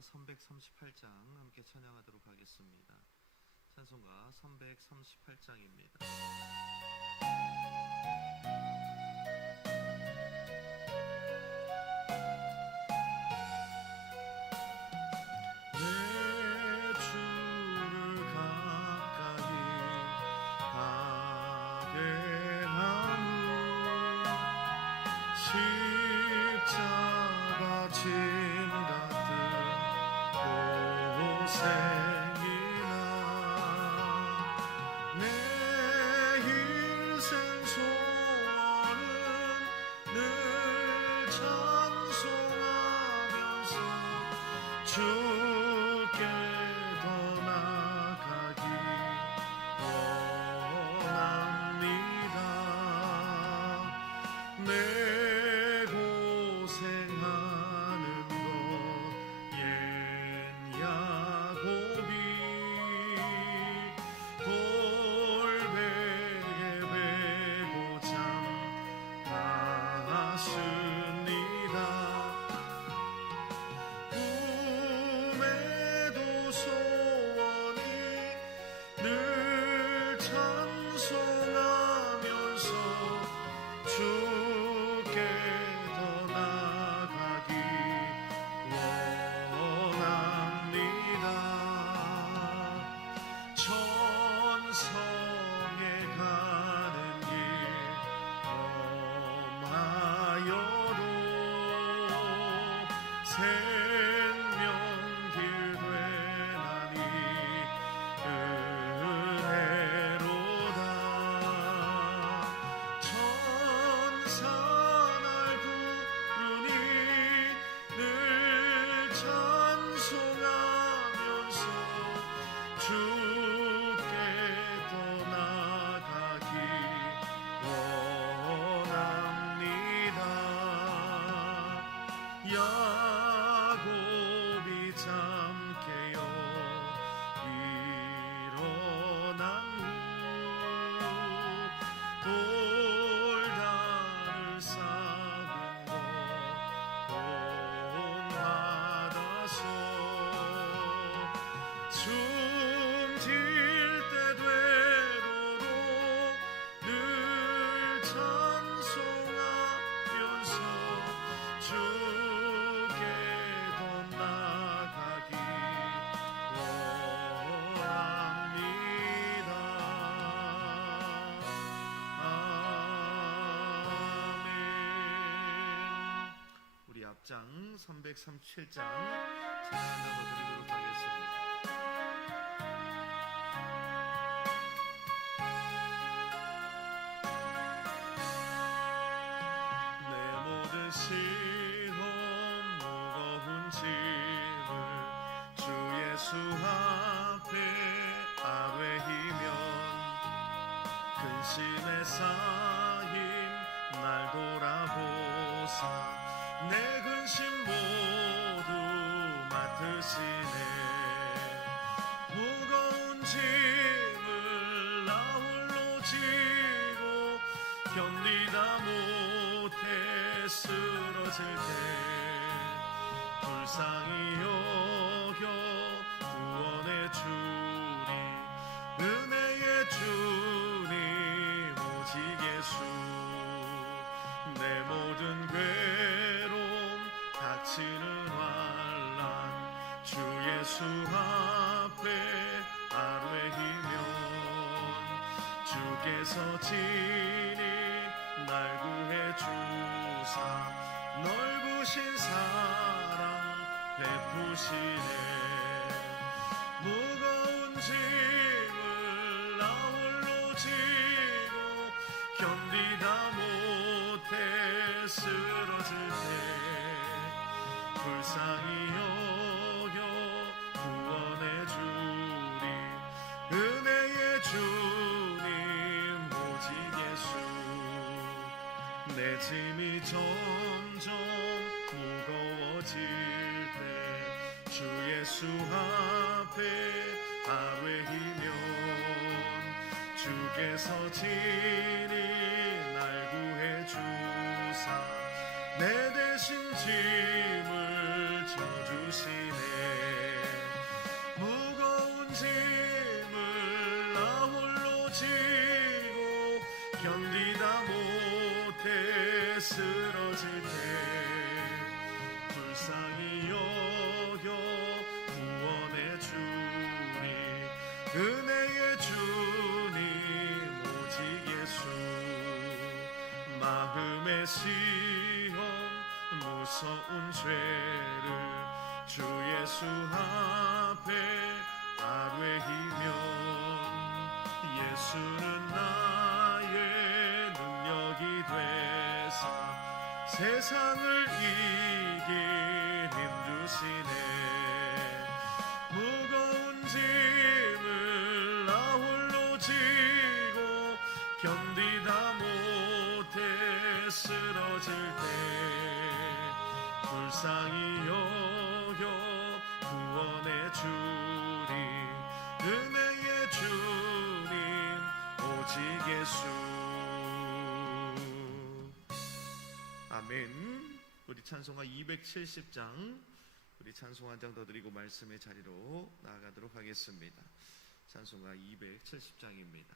338장 함께 찬양하도록 하겠습니다. 찬송가 338장입니다. 십자가 진 같은 고생이나 내 인생 소원은 늘 찬송하면서 주께 더 나아가기 원합니다. 내 고생하는 것 옛 야곱이 돌베개 베고 잠 갔습니다. 꿈에도 소원이 늘 찬송하면서 주께 더 나아가기 원합니다. 천성에 가는 길 험하여도 생명길 되나니 은혜로다. 천사 날 부르니 늘 찬송하면서 주께 더 나아가기 원합니다. 야곱이 잠 깨어 일어난 후 돌다를 쌓은 것 본받아서 숨질 때 되도록 늘 찬송하면서 주께 더 나아가기 원합니다. 아멘. 우리 앞장 337장 찬양 나눠드리도록 하겠습니다. 내 모든 시험 무거운 짐을 주 예수 앞에 아뢰이면 근심에 쌓인 날 돌아보사 내 근심 모두 맡으시네. 무거운 짐을 나 홀로 지고 견디다 못해 쓰러질 때 불쌍히 여겨 구원해 주리. 은혜의 주님 오직 예수. 내 모든 괴로움 닥치는 환난 주 예수 앞에 아뢰이면 주께서 친히 날 구해 주사 넓으신 사랑 베푸시네. 무거운 짐을 나 홀로 지고 견디다 못해 쓰러질 때 불쌍히 여겨 구원해 주리. 은혜의 주님 오직 예수. 내 짐이 점점 무거워질 때 주 예수 앞에 아뢰이면 주께서 친히 날 구해 주사 내 대신 짐을 져주시네. 견디다 못해 쓰러질 때 불쌍히 여겨 구원해 주니 은혜의 주님 오직 예수 마음의 시험 무서운 죄를 주 예수 앞에 아뢰이면 예수는 나의 능력이 되사 세상을 이길 힘주시네 무거운 짐을 나 홀로 지고 견디다 못해 쓰러질 때 불쌍히 여겨 구원해 주리 은혜의 주님 오직 예수 아멘. 우리 찬송가 270장 우리 찬송 한 장 더 드리고 말씀의 자리로 나아가도록 하겠습니다. 찬송가 270장입니다.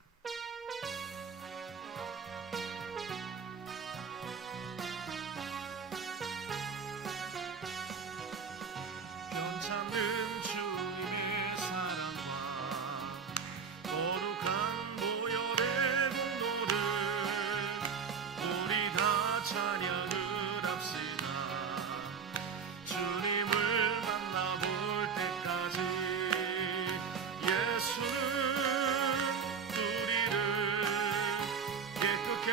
변찮는 주님의 사랑과 거룩한 보혈의 공로를 우리 다 찬양을 합시다 주님을 만나볼 때까지 예수는 우리를 깨끗게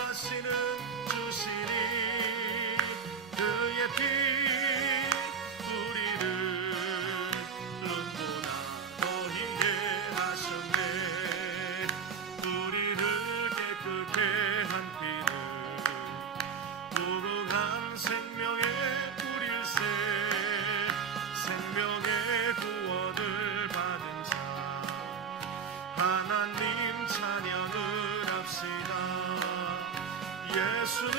하시는 주시니 그의 피 우리를 눈보다 너희게 하셨네 우리를 깨끗게 한 피를 무궁한 생명의 뿌릴새 생명의 구원을 받은 자 하나님 찬양을 합시다 예수는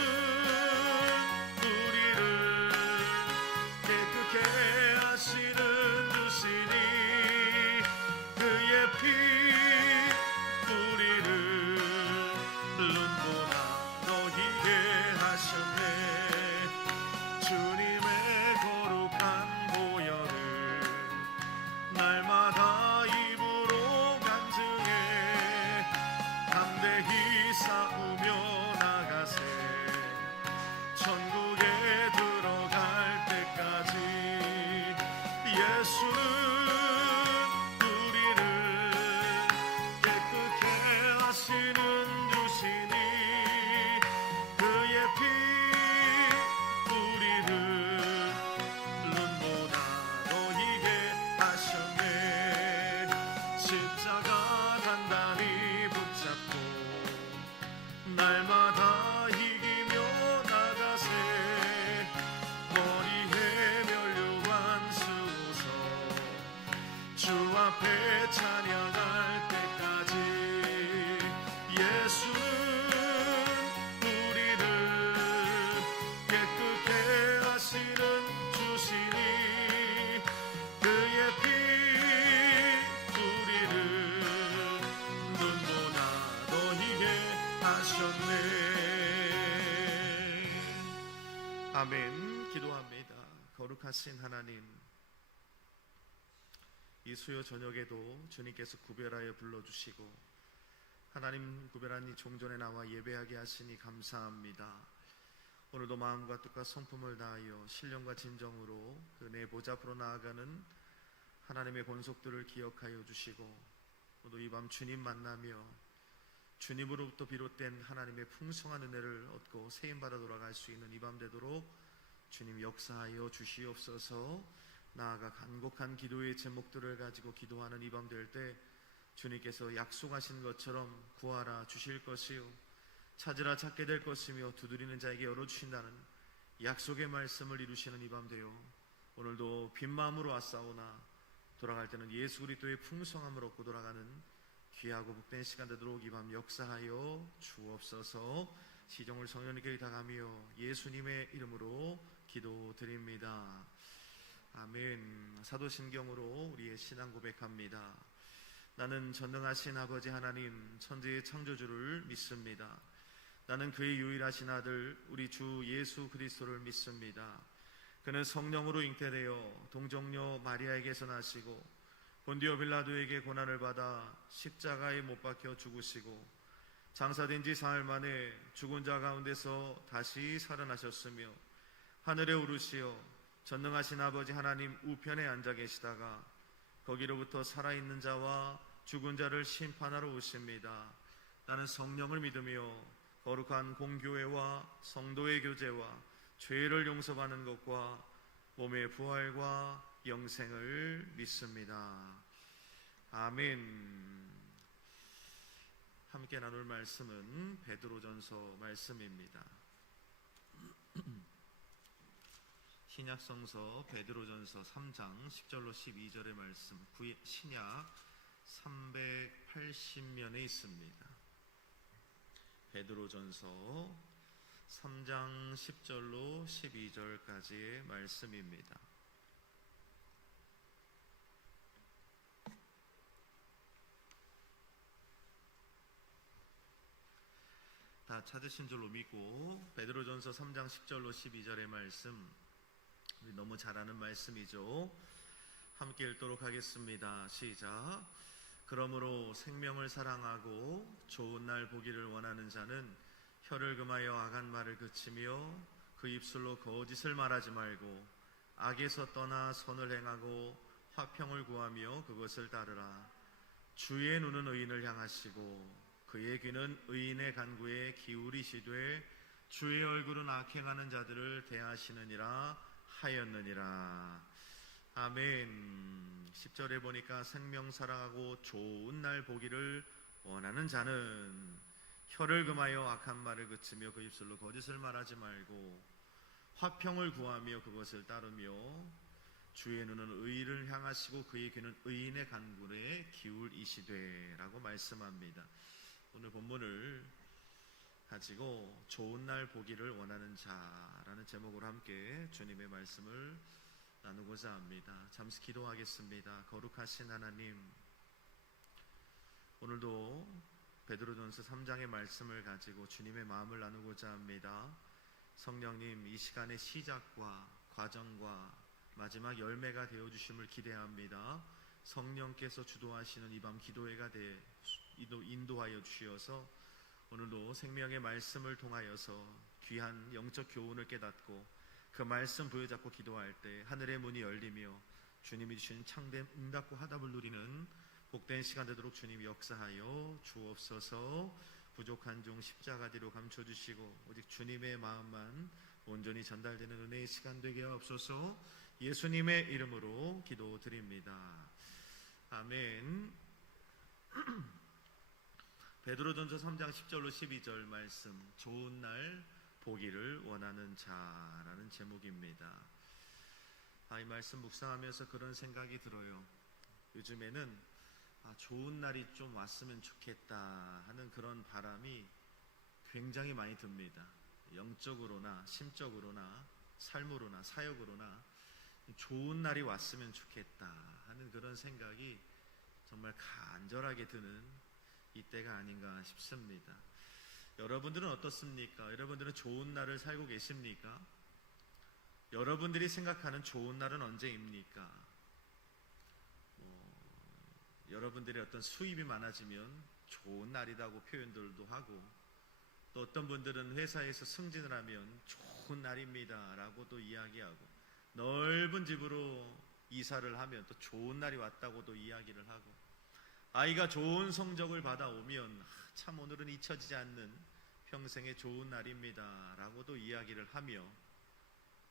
우리를 깨끗게 하시는 주시니 그의 피 우리를 눈보라 너희게 하셨네 주님의 거룩한 보혈을 날마다 입으로 간증해 담대히 싸우며 나가세 천국에 들어갈 때까지 예수는 우리를 깨끗게 하시는 주시니 그의 피 우리를 눈보다 너희게 하셨네 십자가 단단히 붙잡고 날마다 이기며 나가세 머리에 멸류관 쓰고서 주 앞에 찬양할 때까지 예수는 우리를 깨끗게 하시는 주시니 그의 피 우리를 눈보다 너희게 하셨네 아멘. 기도합니다. 거룩하신 하나님, 이 수요 저녁에도 주님께서 구별하여 불러주시고 하나님 구별한 이 종전에 나와 예배하게 하시니 감사합니다. 오늘도 마음과 뜻과 성품을 다하여 신령과 진정으로 그 내 보좌 앞으로 나아가는 하나님의 권속들을 기억하여 주시고 오늘 이 밤 주님 만나며 주님으로부터 비롯된 하나님의 풍성한 은혜를 얻고 세임받아 돌아갈 수 있는 이 밤 되도록 주님 역사하여 주시옵소서. 나아가 간곡한 기도의 제목들을 가지고 기도하는 이 밤 될 때 주님께서 약속하신 것처럼 구하라 주실 것이요 찾으라 찾게 될 것이며 두드리는 자에게 열어주신다는 약속의 말씀을 이루시는 이 밤 되요 오늘도 빈 마음으로 왔사오나 돌아갈 때는 예수 그리스도의 풍성함을 얻고 돌아가는 귀하고 복된 시간 되도록 이 밤 역사하여 주옵소서. 시종을 성령님께 의탁하며 예수님의 이름으로 기도드립니다. 아멘. 사도신경으로 우리의 신앙 고백합니다. 나는 전능하신 아버지 하나님 천지의 창조주를 믿습니다. 나는 그의 유일하신 아들 우리 주 예수 그리스도를 믿습니다. 그는 성령으로 잉태되어 동정녀 마리아에게서 나시고 본디오 빌라도에게 고난을 받아 십자가에 못 박혀 죽으시고 장사된 지 사흘 만에 죽은 자 가운데서 다시 살아나셨으며 하늘에 오르시어 전능하신 아버지 하나님 우편에 앉아 계시다가 거기로부터 살아있는 자와 죽은 자를 심판하러 오십니다. 나는 성령을 믿으며 거룩한 공교회와 성도의 교제와 죄를 용서받는 것과 몸의 부활과 영생을 믿습니다. 아멘. 함께 나눌 말씀은 베드로전서 말씀입니다. 신약성서 베드로전서 3장 10절로 12절의 말씀, 신약 380면에 있습니다. 베드로전서 3장 10절로 12절까지의 말씀입니다. 다 찾으신 줄로 믿고 베드로전서 3장 10절로 12절의 말씀, 우리 너무 잘 아는 말씀이죠. 함께 읽도록 하겠습니다. 시작. 그러므로 생명을 사랑하고 좋은 날 보기를 원하는 자는 혀를 금하여 악한 말을 그치며 그 입술로 거짓을 말하지 말고 악에서 떠나 선을 행하고 화평을 구하며 그것을 따르라. 주의 눈은 의인을 향하시고 그의 귀는 의인의 간구에 기울이시되 주의 얼굴은 악행하는 자들을 대하시느니라 하였느니라. 아멘. 10절에 보니까 생명 사랑하고 좋은 날 보기를 원하는 자는 혀를 금하여 악한 말을 그치며 그 입술로 거짓을 말하지 말고 화평을 구하며 그것을 따르며 주의 눈은 의인을 향하시고 그의 귀는 의인의 간구에 기울이시되 라고 말씀합니다. 오늘 본문을 가지고 좋은 날 보기를 원하는 자라는 제목으로 함께 주님의 말씀을 나누고자 합니다. 잠시 기도하겠습니다. 거룩하신 하나님, 오늘도 베드로전서 3장의 말씀을 가지고 주님의 마음을 나누고자 합니다. 성령님, 이 시간의 시작과 과정과 마지막 열매가 되어주심을 기대합니다. 성령께서 주도하시는 이 밤 기도회가 인도하여 주시어서 오늘도 생명의 말씀을 통하여서 귀한 영적 교훈을 깨닫고 그 말씀 부여잡고 기도할 때 하늘의 문이 열리며 주님이 주신 참된 응답과 화답을 누리는 복된 시간 되도록 주님이 역사하여 주옵소서. 부족한 종 십자가 뒤로 감춰주시고 오직 주님의 마음만 온전히 전달되는 은혜의 시간 되게 하옵소서. 예수님의 이름으로 기도드립니다. 아멘. 베드로전서 3장 10절로 12절 말씀, 좋은 날 보기를 원하는 자라는 제목입니다. 이 말씀 묵상하면서 그런 생각이 들어요. 요즘에는 좋은 날이 좀 왔으면 좋겠다 하는 그런 바람이 굉장히 많이 듭니다. 영적으로나 심적으로나 삶으로나 사역으로나 좋은 날이 왔으면 좋겠다 하는 그런 생각이 정말 간절하게 드는 이때가 아닌가 싶습니다. 여러분들은 어떻습니까? 여러분들은 좋은 날을 살고 계십니까? 여러분들이 생각하는 좋은 날은 언제입니까? 여러분들의 어떤 수입이 많아지면 좋은 날이라고 표현들도 하고, 또 어떤 분들은 회사에서 승진을 하면 좋은 날입니다 라고도 이야기하고, 넓은 집으로 이사를 하면 또 좋은 날이 왔다고도 이야기를 하고, 아이가 좋은 성적을 받아오면 참 오늘은 잊혀지지 않는 평생의 좋은 날입니다 라고도 이야기를 하며,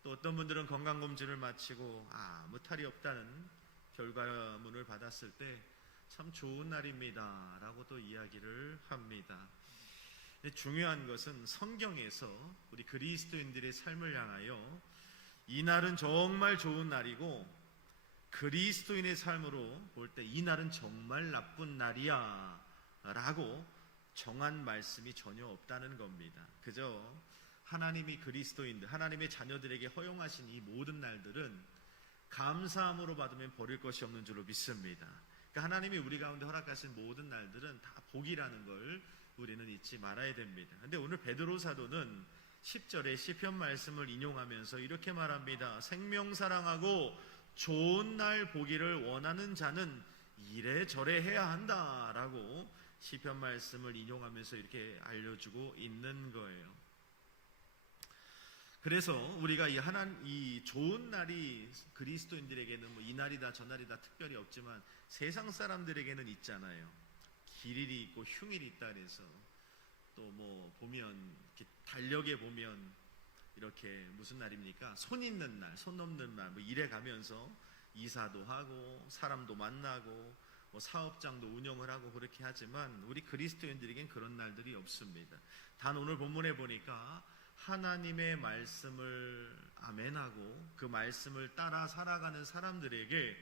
또 어떤 분들은 건강검진을 마치고 아무 탈이 없다는 결과문을 받았을 때 참 좋은 날입니다 라고도 이야기를 합니다. 중요한 것은 성경에서 우리 그리스도인들의 삶을 향하여 이 날은 정말 좋은 날이고, 그리스도인의 삶으로 볼 때 이 날은 정말 나쁜 날이야 라고 정한 말씀이 전혀 없다는 겁니다. 그저 하나님이 그리스도인들, 하나님의 자녀들에게 허용하신 이 모든 날들은 감사함으로 받으면 버릴 것이 없는 줄로 믿습니다. 그러니까 하나님이 우리 가운데 허락하신 모든 날들은 다 복이라는 걸 우리는 잊지 말아야 됩니다. 근데 오늘 베드로 사도는 10절에 시편 말씀을 인용하면서 이렇게 말합니다. 생명 사랑하고 좋은 날 보기를 원하는 자는 이래저래 해야 한다라고 시편 말씀을 인용하면서 이렇게 알려주고 있는 거예요. 그래서 우리가 이 좋은 날이 그리스도인들에게는 뭐 이날이다 저날이다 특별히 없지만 세상 사람들에게는 있잖아요. 길일이 있고 흉일이 있다 그래서 또 뭐 보면 이렇게 달력에 보면 이렇게 무슨 날입니까? 손 있는 날, 손 넘는 날, 뭐 일해 가면서 이사도 하고 사람도 만나고 뭐 사업장도 운영을 하고 그렇게 하지만 우리 그리스도인들에겐 그런 날들이 없습니다. 단 오늘 본문에 보니까 하나님의 말씀을 아멘하고 그 말씀을 따라 살아가는 사람들에게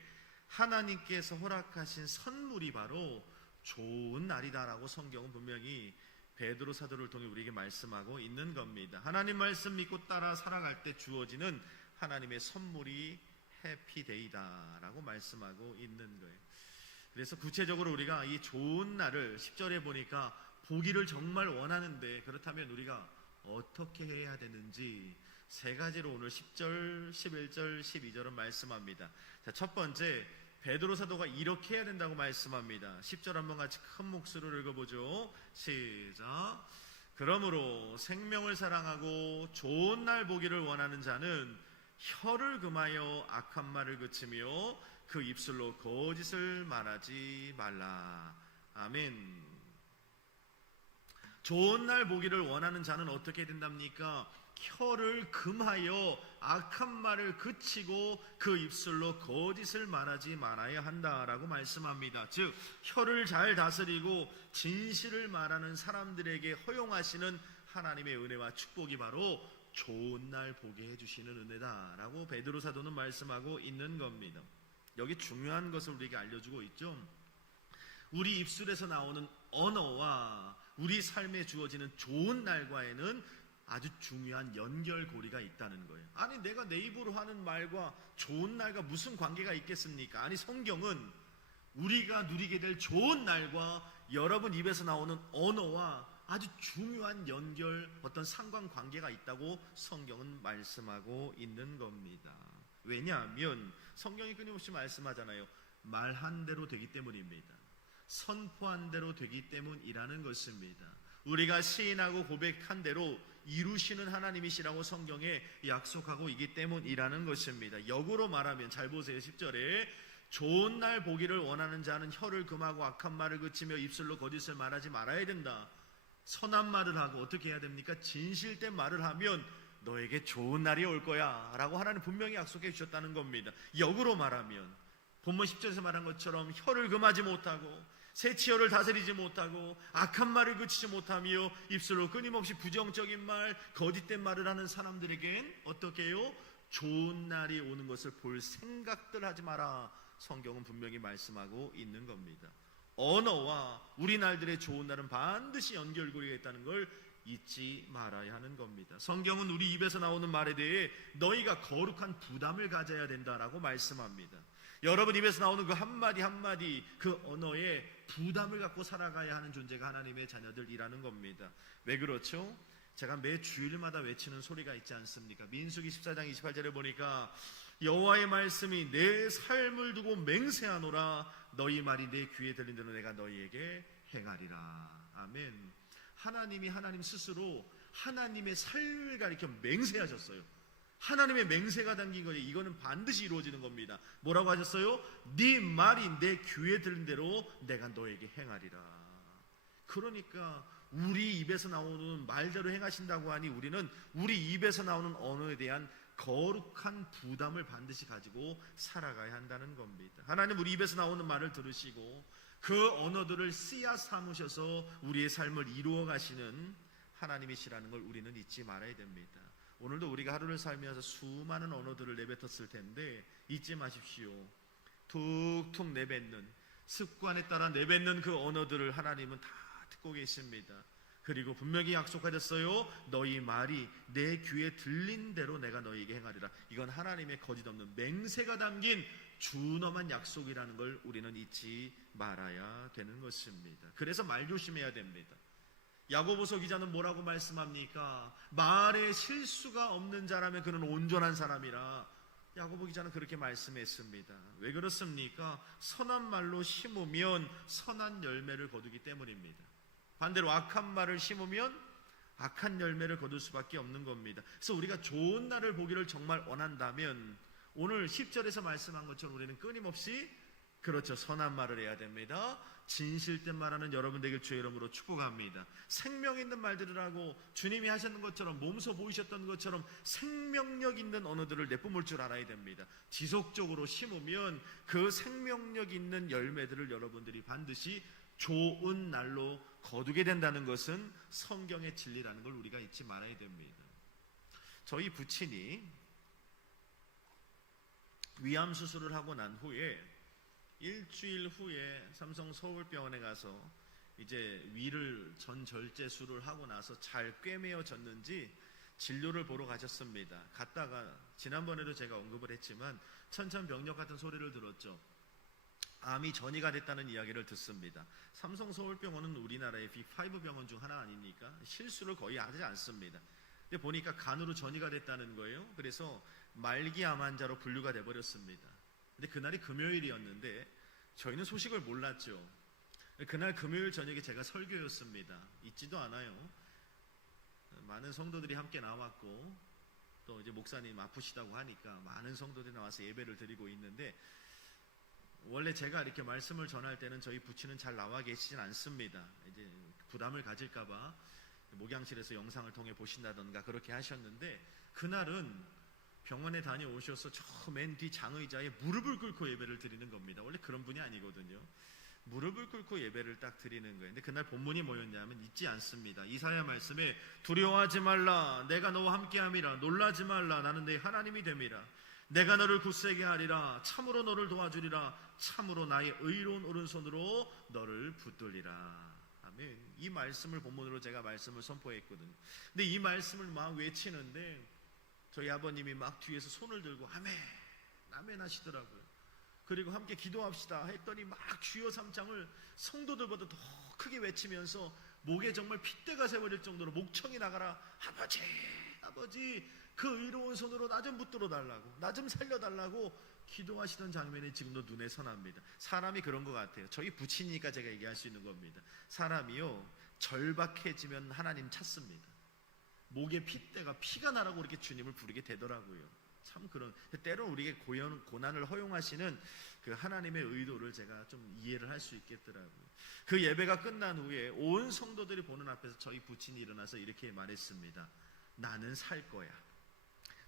하나님께서 허락하신 선물이 바로 좋은 날이다라고 성경은 분명히 베드로 사도를 통해 우리에게 말씀하고 있는 겁니다. 하나님 말씀 믿고 따라 살아갈 때 주어지는 하나님의 선물이 해피데이다라고 말씀하고 있는 거예요. 그래서 구체적으로 우리가 이 좋은 날을 10절에 보니까 보기를 정말 원하는데 그렇다면 우리가 어떻게 해야 되는지 세 가지로 오늘 10절, 11절, 12절은 말씀합니다. 자, 첫 번째 베드로 사도가 이렇게 해야 된다고 말씀합니다. 10절 한번 같이 큰 목소리로 읽어보죠. 시작. 그러므로 생명을 사랑하고 좋은 날 보기를 원하는 자는 혀를 금하여 악한 말을 그치며 그 입술로 거짓을 말하지 말라. 아멘. 좋은 날 보기를 원하는 자는 어떻게 된답니까? 혀를 금하여 악한 말을 그치고 그 입술로 거짓을 말하지 말아야 한다라고 말씀합니다. 즉 혀를 잘 다스리고 진실을 말하는 사람들에게 허용하시는 하나님의 은혜와 축복이 바로 좋은 날 보게 해주시는 은혜다라고 베드로 사도는 말씀하고 있는 겁니다. 여기 중요한 것을 우리에게 알려주고 있죠. 우리 입술에서 나오는 언어와 우리 삶에 주어지는 좋은 날과에는 아주 중요한 연결고리가 있다는 거예요. 아니 내가 내 입으로 하는 말과 좋은 날과 무슨 관계가 있겠습니까? 아니 성경은 우리가 누리게 될 좋은 날과 여러분 입에서 나오는 언어와 아주 중요한 연결, 어떤 상관관계가 있다고 성경은 말씀하고 있는 겁니다. 왜냐하면 성경이 끊임없이 말씀하잖아요. 말한 대로 되기 때문입니다. 선포한 대로 되기 때문이라는 것입니다. 우리가 시인하고 고백한 대로 이루시는 하나님이시라고 성경에 약속하고 있기 때문이라는 것입니다. 역으로 말하면 잘 보세요. 10절에 좋은 날 보기를 원하는 자는 혀를 금하고 악한 말을 그치며 입술로 거짓을 말하지 말아야 된다. 선한 말을 하고 어떻게 해야 됩니까? 진실된 말을 하면 너에게 좋은 날이 올 거야 라고 하나님 분명히 약속해 주셨다는 겁니다. 역으로 말하면 본문 10절에서 말한 것처럼 혀를 금하지 못하고 새치혀를 다스리지 못하고 악한 말을 그치지 못하며 입술로 끊임없이 부정적인 말, 거짓된 말을 하는 사람들에겐 어떻게 해요? 좋은 날이 오는 것을 볼 생각들 하지 마라. 성경은 분명히 말씀하고 있는 겁니다. 언어와 우리 날들의 좋은 날은 반드시 연결고리가 있다는 걸 잊지 말아야 하는 겁니다. 성경은 우리 입에서 나오는 말에 대해 너희가 거룩한 부담을 가져야 된다라고 말씀합니다. 여러분 입에서 나오는 그 한마디 한마디 그 언어에 부담을 갖고 살아가야 하는 존재가 하나님의 자녀들이라는 겁니다. 왜 그렇죠? 제가 매 주일마다 외치는 소리가 있지 않습니까? 민수기 14장 28절에 보니까 여호와의 말씀이 내 삶을 두고 맹세하노라. 너희 말이 내 귀에 들린 대로 내가 너희에게 행하리라. 아멘. 하나님 스스로 하나님의 삶을 가리켜 맹세하셨어요. 하나님의 맹세가 담긴 거예요. 이거는 반드시 이루어지는 겁니다. 뭐라고 하셨어요? 네 말이 내 귀에 들린 대로 내가 너에게 행하리라. 그러니까 우리 입에서 나오는 말대로 행하신다고 하니 우리는 우리 입에서 나오는 언어에 대한 거룩한 부담을 반드시 가지고 살아가야 한다는 겁니다. 하나님 우리 입에서 나오는 말을 들으시고 그 언어들을 씨앗 삼으셔서 우리의 삶을 이루어 가시는 하나님이시라는 걸 우리는 잊지 말아야 됩니다. 오늘도 우리가 하루를 살면서 수많은 언어들을 내뱉었을 텐데 잊지 마십시오. 툭툭 내뱉는 습관에 따라 내뱉는 그 언어들을 하나님은 다 듣고 계십니다. 그리고 분명히 약속하셨어요. 너희 말이 내 귀에 들린 대로 내가 너희에게 행하리라. 이건 하나님의 거짓 없는 맹세가 담긴 준엄한 약속이라는 걸 우리는 잊지 말아야 되는 것입니다. 그래서 말 조심해야 됩니다. 야고보서 기자는 뭐라고 말씀합니까? 말에 실수가 없는 자라면 그는 온전한 사람이라. 야고보 기자는 그렇게 말씀했습니다. 왜 그렇습니까? 선한 말로 심으면 선한 열매를 거두기 때문입니다. 반대로 악한 말을 심으면 악한 열매를 거둘 수밖에 없는 겁니다. 그래서 우리가 좋은 날을 보기를 정말 원한다면 오늘 10절에서 말씀한 것처럼 우리는 끊임없이 그렇죠, 선한 말을 해야 됩니다. 진실된 말하는 여러분 되길 주의 이름으로 축복합니다. 생명 있는 말들을 하고 주님이 하셨는 것처럼 몸소 보이셨던 것처럼 생명력 있는 언어들을 내뿜을 줄 알아야 됩니다. 지속적으로 심으면 그 생명력 있는 열매들을 여러분들이 반드시 좋은 날로 거두게 된다는 것은 성경의 진리라는 걸 우리가 잊지 말아야 됩니다. 저희 부친이 위암 수술을 하고 난 후에 일주일 후에 삼성 서울병원에 가서 이제 위를 전절제술을 하고 나서 잘 꿰매어졌는지 진료를 보러 가셨습니다. 갔다가 지난번에도 제가 언급을 했지만 천천병력 같은 소리를 들었죠. 암이 전이가 됐다는 이야기를 듣습니다. 삼성 서울병원은 우리나라의 빅5 병원 중 하나 아닙니까? 실수를 거의 하지 않습니다. 근데 보니까 간으로 전이가 됐다는 거예요. 그래서 말기암 환자로 분류가 돼버렸습니다. 근데 그날이 금요일이었는데 저희는 소식을 몰랐죠. 그날 금요일 저녁에 제가 설교였습니다. 잊지도 않아요. 많은 성도들이 함께 나왔고 또 이제 목사님 아프시다고 하니까 많은 성도들이 나와서 예배를 드리고 있는데 원래 제가 이렇게 말씀을 전할 때는 저희 부친은 잘 나와 계시진 않습니다. 이제 부담을 가질까봐 목양실에서 영상을 통해 보신다던가 그렇게 하셨는데 그날은 병원에 다녀오셔서 저 맨 뒤 장의자에 무릎을 꿇고 예배를 드리는 겁니다. 원래 그런 분이 아니거든요. 무릎을 꿇고 예배를 딱 드리는 거예요. 근데 그날 본문이 뭐였냐면 잊지 않습니다. 이사야 말씀에 두려워하지 말라 내가 너와 함께함이라 놀라지 말라 나는 내 하나님이 됨이라 내가 너를 굳세게 하리라 참으로 너를 도와주리라 참으로 나의 의로운 오른손으로 너를 붙들리라. 아멘. 이 말씀을 본문으로 제가 말씀을 선포했거든요. 근데 이 말씀을 막 외치는데 저희 아버님이 막 뒤에서 손을 들고 아멘 아멘 하시더라고요. 그리고 함께 기도합시다 했더니 막 주여 삼창을 성도들보다 더 크게 외치면서 목에 정말 핏대가 새버릴 정도로 목청이 나가라. 아버지 아버지 그 의로운 손으로 나 좀 붙들어 달라고 나 좀 살려달라고 기도하시던 장면이 지금도 눈에 선합니다. 사람이 그런 것 같아요. 저희 부친이니까 제가 얘기할 수 있는 겁니다. 사람이요 절박해지면 하나님 찾습니다. 목에 핏대가 피가 나라고 이렇게 주님을 부르게 되더라고요. 참 그런 때로 우리에게 고난을 허용하시는 그 하나님의 의도를 제가 좀 이해를 할 수 있겠더라고요. 그 예배가 끝난 후에 온 성도들이 보는 앞에서 저희 부친이 일어나서 이렇게 말했습니다. 나는 살 거야.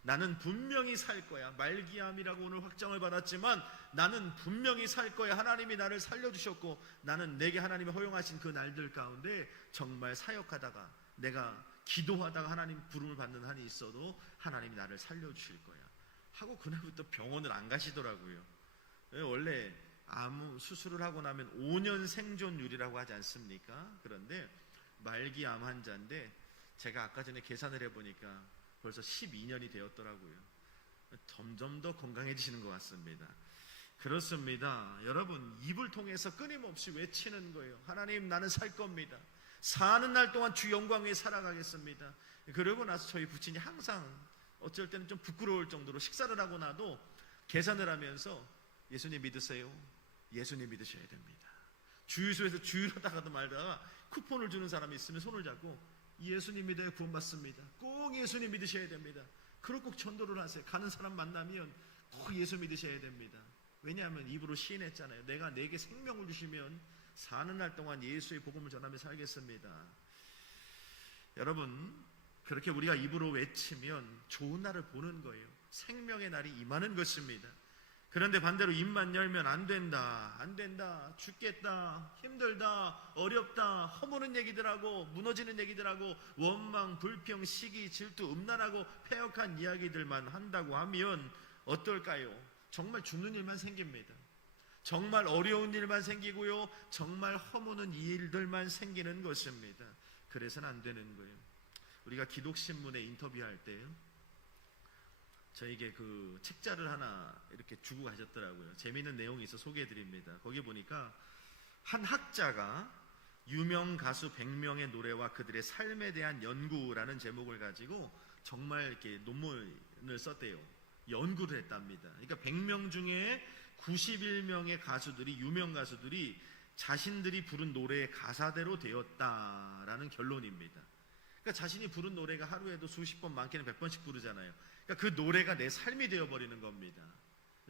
나는 분명히 살 거야. 말기암이라고 오늘 확정을 받았지만 나는 분명히 살 거야. 하나님이 나를 살려주셨고 나는 내게 하나님이 허용하신 그 날들 가운데 정말 사역하다가 내가 기도하다가 하나님 부름을 받는 한이 있어도 하나님이 나를 살려주실 거야 하고 그날부터 병원을 안 가시더라고요. 원래 암 수술을 하고 나면 5년 생존율이라고 하지 않습니까? 그런데 말기암 환자인데 제가 아까 전에 계산을 해보니까 벌써 12년이 되었더라고요. 점점 더 건강해지시는 것 같습니다. 그렇습니다. 여러분 입을 통해서 끊임없이 외치는 거예요. 하나님 나는 살 겁니다. 사는 날 동안 주 영광 위에 살아가겠습니다. 그러고 나서 저희 부친이 항상 어쩔 때는 좀 부끄러울 정도로 식사를 하고 나도 계산을 하면서 예수님 믿으세요? 예수님 믿으셔야 됩니다. 주유소에서 주유하다가도 말다가 쿠폰을 주는 사람이 있으면 손을 잡고 예수님 믿어야 구원받습니다. 꼭 예수님 믿으셔야 됩니다. 그렇게 꼭 전도를 하세요. 가는 사람 만나면 꼭 예수 믿으셔야 됩니다. 왜냐하면 입으로 시인했잖아요. 내가 내게 생명을 주시면 사는 날 동안 예수의 복음을 전하며 살겠습니다. 여러분 그렇게 우리가 입으로 외치면 좋은 날을 보는 거예요. 생명의 날이 임하는 것입니다. 그런데 반대로 입만 열면 안 된다, 안 된다, 죽겠다, 힘들다, 어렵다, 허무는 얘기들하고 무너지는 얘기들하고 원망, 불평, 시기, 질투, 음란하고 패역한 이야기들만 한다고 하면 어떨까요? 정말 죽는 일만 생깁니다. 정말 어려운 일만 생기고요. 정말 허무는 일들만 생기는 것입니다. 그래서는 안 되는 거예요. 우리가 기독신문에 인터뷰할 때 저에게 그 책자를 하나 이렇게 주고 가셨더라고요. 재미있는 내용이 있어 소개해드립니다. 거기 보니까 한 학자가 유명 가수 100명의 노래와 그들의 삶에 대한 연구라는 제목을 가지고 정말 이렇게 논문을 썼대요. 연구를 했답니다. 그러니까 100명 중에 91명의 가수들이, 유명 가수들이 자신들이 부른 노래의 가사대로 되었다라는 결론입니다. 그러니까 자신이 부른 노래가 하루에도 수십 번, 많게는 100번씩 부르잖아요. 그러니까 그 노래가 내 삶이 되어버리는 겁니다.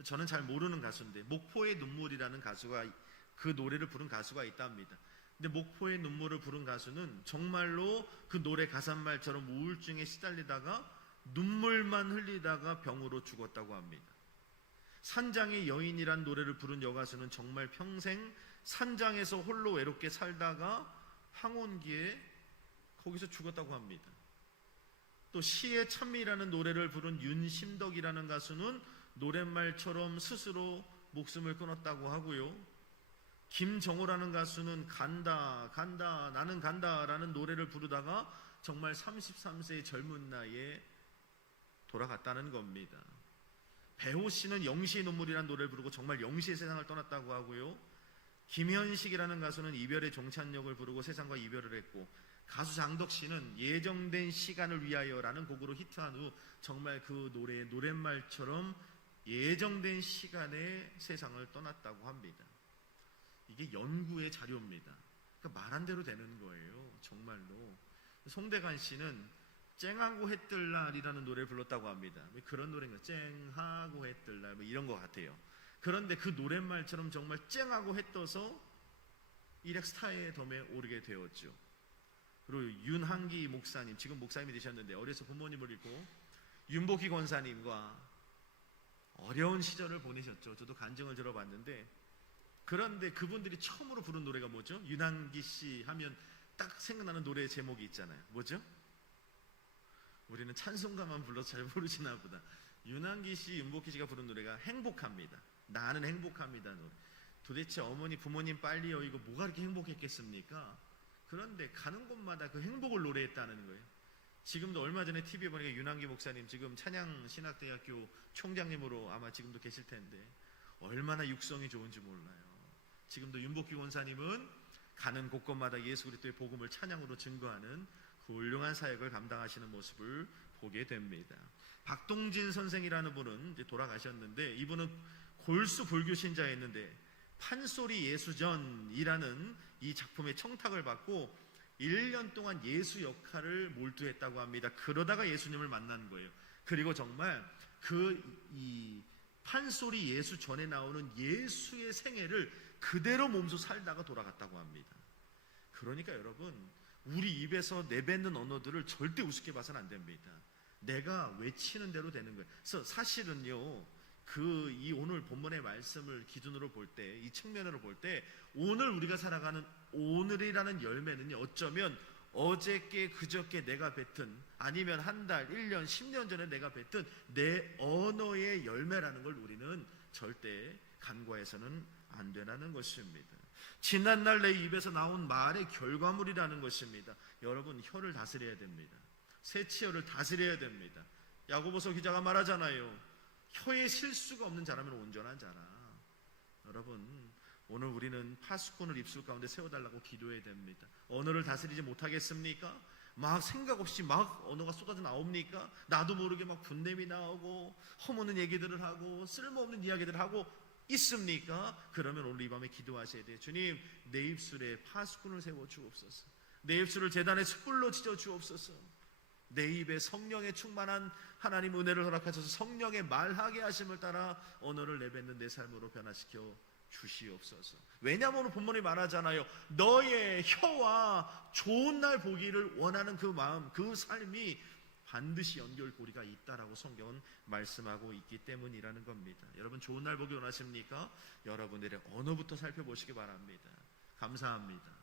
저는 잘 모르는 가수인데 목포의 눈물이라는 가수가, 그 노래를 부른 가수가 있답니다. 근데 목포의 눈물을 부른 가수는 정말로 그 노래 가사말처럼 우울증에 시달리다가 눈물만 흘리다가 병으로 죽었다고 합니다. 산장의 여인이란 노래를 부른 여가수는 정말 평생 산장에서 홀로 외롭게 살다가 황혼기에 거기서 죽었다고 합니다. 또 시의 찬미라는 노래를 부른 윤심덕이라는 가수는 노랫말처럼 스스로 목숨을 끊었다고 하고요. 김정호라는 가수는 간다 간다 나는 간다라는 노래를 부르다가 정말 33세의 젊은 나이에 돌아갔다는 겁니다. 배호 씨는 영시의 눈물이라는 노래를 부르고 정말 영시의 세상을 떠났다고 하고요. 김현식이라는 가수는 이별의 종찬역을 부르고 세상과 이별을 했고, 가수 장덕 씨는 예정된 시간을 위하여라는 곡으로 히트한 후 정말 그 노래의 노랫말처럼 예정된 시간에 세상을 떠났다고 합니다. 이게 연구의 자료입니다. 그러니까 말한 대로 되는 거예요. 정말로. 송대관 씨는 쨍하고 해뜰 날이라는 노래를 불렀다고 합니다. 그런 노래인가? 쨍하고 해뜰 날, 뭐 이런 것 같아요. 그런데 그 노랫말처럼 정말 쨍하고 해 떠서 일약 스타의 덤에 오르게 되었죠. 그리고 윤한기 목사님, 지금 목사님이 되셨는데 어려서 부모님을 잃고 윤복희 권사님과 어려운 시절을 보내셨죠. 저도 간증을 들어봤는데, 그런데 그분들이 처음으로 부른 노래가 뭐죠? 윤한기 씨 하면 딱 생각나는 노래 제목이 있잖아요. 뭐죠? 우리는 찬송가만 불러서 잘 모르시나 보다. 윤한기 씨, 윤복희 씨가 부른 노래가 행복합니다. 나는 행복합니다 노래. 도대체 어머니, 부모님 빨리 여의고 뭐가 그렇게 행복했겠습니까? 그런데 가는 곳마다 그 행복을 노래했다는 거예요. 지금도 얼마 전에 TV에 보니까 윤한기 목사님 지금 찬양신학대학교 총장님으로 아마 지금도 계실 텐데 얼마나 육성이 좋은지 몰라요. 지금도 윤복희 원사님은 가는 곳곳마다 예수 그리스도의 복음을 찬양으로 증거하는 그 훌륭한 사역을 감당하시는 모습을 보게 됩니다. 박동진 선생이라는 분은 이제 돌아가셨는데, 이분은 골수 불교 신자였는데 판소리 예수전이라는 이 작품의 청탁을 받고 1년 동안 예수 역할을 몰두했다고 합니다. 그러다가 예수님을 만난 거예요. 그리고 정말 이 판소리 예수전에 나오는 예수의 생애를 그대로 몸소 살다가 돌아갔다고 합니다. 그러니까 여러분, 우리 입에서 내뱉는 언어들을 절대 우습게 봐서는 안 됩니다. 내가 외치는 대로 되는 거예요. 그래서 사실은요, 이 오늘 본문의 말씀을 기준으로 볼 때, 이 측면으로 볼 때, 오늘 우리가 살아가는 오늘이라는 열매는요, 어쩌면 어저께 그저께 내가 뱉은, 아니면 한 달, 1년, 10년 전에 내가 뱉은 내 언어의 열매라는 걸 우리는 절대 간과해서는 안 되라는 것입니다. 지난날 내 입에서 나온 말의 결과물이라는 것입니다. 여러분, 혀를 다스려야 됩니다. 새치혀를 다스려야 됩니다. 야고보서 기자가 말하잖아요. 혀에 실수가 없는 자라면 온전한 자라. 여러분, 오늘 우리는 파수꾼을 입술 가운데 세워달라고 기도해야 됩니다. 언어를 다스리지 못하겠습니까? 막 생각 없이 막 언어가 쏟아져 나옵니까? 나도 모르게 막 분냄이 나오고 허무는 얘기들을 하고 쓸모없는 이야기들을 하고 있습니까? 그러면 오늘 이 밤에 기도하셔야 돼요. 주님, 내 입술에 파수꾼을 세워 주옵소서. 내 입술을 제단의 숯불로 지져 주옵소서. 내 입에 성령의 충만한 하나님 은혜를 허락하셔서 성령의 말하게 하심을 따라 언어를 내뱉는 내 삶으로 변화시켜 주시옵소서. 왜냐하면 오늘 본문이 말하잖아요. 너의 혀와 좋은 날 보기를 원하는 그 마음, 그 삶이 반드시 연결고리가 있다라고 성경은 말씀하고 있기 때문이라는 겁니다. 여러분, 좋은 날 보기 원하십니까? 여러분들의 언어부터 살펴보시기 바랍니다. 감사합니다.